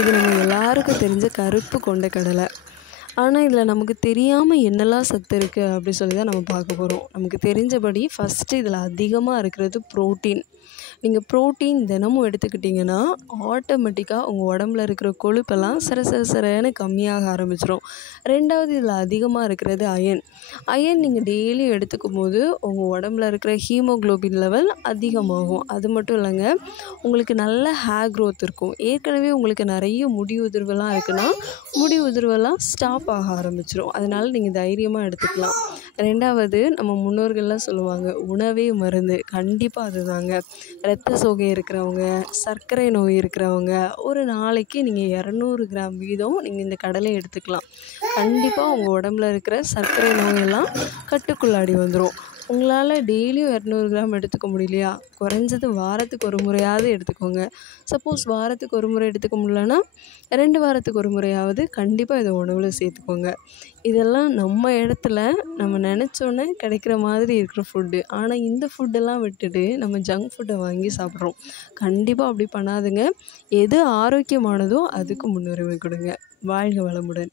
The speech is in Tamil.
இது நம்ம எல்லாருக்கும் தெரிஞ்ச கருப்பு கொண்ட கடலை. ஆனால் இதில் நமக்கு தெரியாமல் என்னெல்லாம் சத்து இருக்குது அப்படி சொல்லி தான் நம்ம பார்க்க போகிறோம். நமக்கு தெரிஞ்சபடி ஃபஸ்ட்டு இதில் அதிகமாக இருக்கிறது புரோட்டீன். நீங்கள் புரோட்டீன் தினமும் எடுத்துக்கிட்டிங்கன்னா ஆட்டோமேட்டிக்காக உங்கள் உடம்புல இருக்கிற கொழுப்பெல்லாம் சரன்னு கம்மியாக ஆரம்பிச்சிடும். ரெண்டாவது இதில் அதிகமாக இருக்கிறது அயன். அயன் நீங்கள் டெய்லியும் எடுத்துக்கும் போது உங்கள் உடம்புல இருக்கிற ஹீமோக்ளோபின் லெவல் அதிகமாகும். அது மட்டும் இல்லைங்க, உங்களுக்கு நல்ல ஹேர் க்ரோத் இருக்கும். ஏற்கனவே உங்களுக்கு நிறைய முடி உதிர்வெல்லாம் இருக்குன்னா முடி உதிர்வெல்லாம் ஸ்டாப் ஆக ஆரம்பிச்சிடும். அதனால் நீங்கள் தைரியமாக எடுத்துக்கலாம். ரெண்டாவது, நம்ம முன்னோர்கள்லாம் சொல்லுவாங்க, உணவே மருந்து. கண்டிப்பாக அதுதாங்க. இரத்த சோகை இருக்கிறவங்க, சர்க்கரை நோய் இருக்கிறவங்க ஒரு நாளைக்கு நீங்கள் 200 கிராம் வீதம் நீங்கள் இந்த கடலை எடுத்துக்கலாம். கண்டிப்பாக உங்கள் உடம்புல இருக்கிற சர்க்கரை நோயெல்லாம் கட்டுக்குள்ளாடி வந்துடும். உங்களால் டெய்லியும் 200 கிராம் எடுத்துக்க முடியலையா, குறைஞ்சது வாரத்துக்கு ஒரு முறையாவது எடுத்துக்கோங்க. சப்போஸ் வாரத்துக்கு ஒரு முறை எடுத்துக்க முடியலன்னா 2 வாரத்துக்கு ஒரு முறையாவது கண்டிப்பாக இதை உணவில் சேர்த்துக்கோங்க. இதெல்லாம் நம்ம இடத்துல நம்ம நினச்சோன்னே கிடைக்கிற மாதிரி இருக்கிற ஃபுட்டு. ஆனால் இந்த ஃபுட்டெல்லாம் விட்டுட்டு நம்ம ஜங்க் ஃபுட்டை வாங்கி சாப்பிட்றோம். கண்டிப்பாக அப்படி பண்ணாதுங்க. எது ஆரோக்கியமானதோ அதுக்கு முன்னுரிமை கொடுங்க. வாழ்க வளமுடன்.